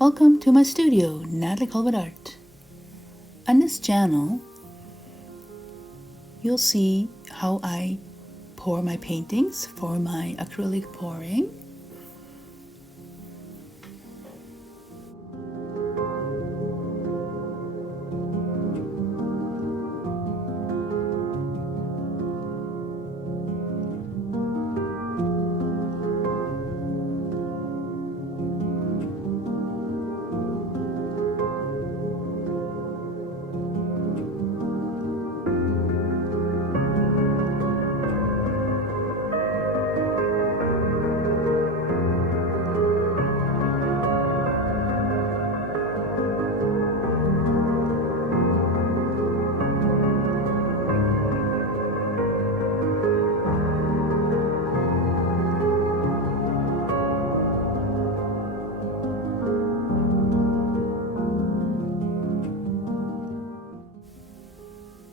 Welcome to my studio, NATALIECALLWOODART. On this channel, you'll see how I pour my paintings for my acrylic pouring.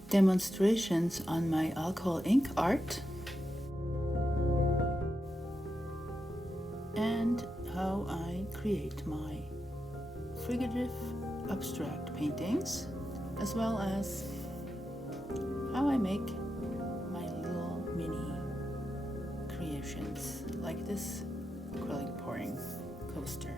Demonstrations on my alcohol ink art and how I create my figurative abstract paintings, as well as how I make my little mini creations like this acrylic pouring coaster.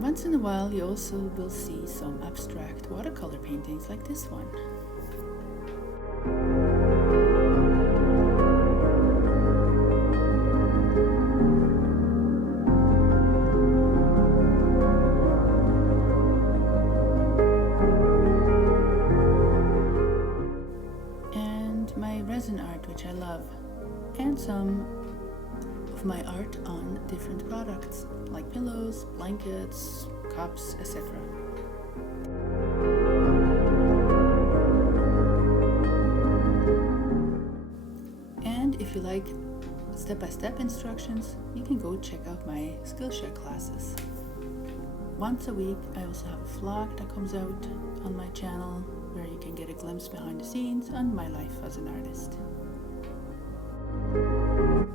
Once in a while, you also will see some abstract watercolor paintings like this one. And my resin art, which I love, and some of my art on different products like pillows, blankets, cups, etc. And if you like step-by-step instructions, you can go check out my Skillshare classes. Once a week, I also have a vlog that comes out on my channel where you can get a glimpse behind the scenes on my life as an artist.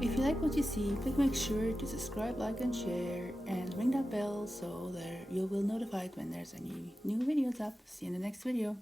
If you like what you see, please make sure to subscribe, like and share, and ring that bell so that you will be notified when there's any new videos up. See you in the next video.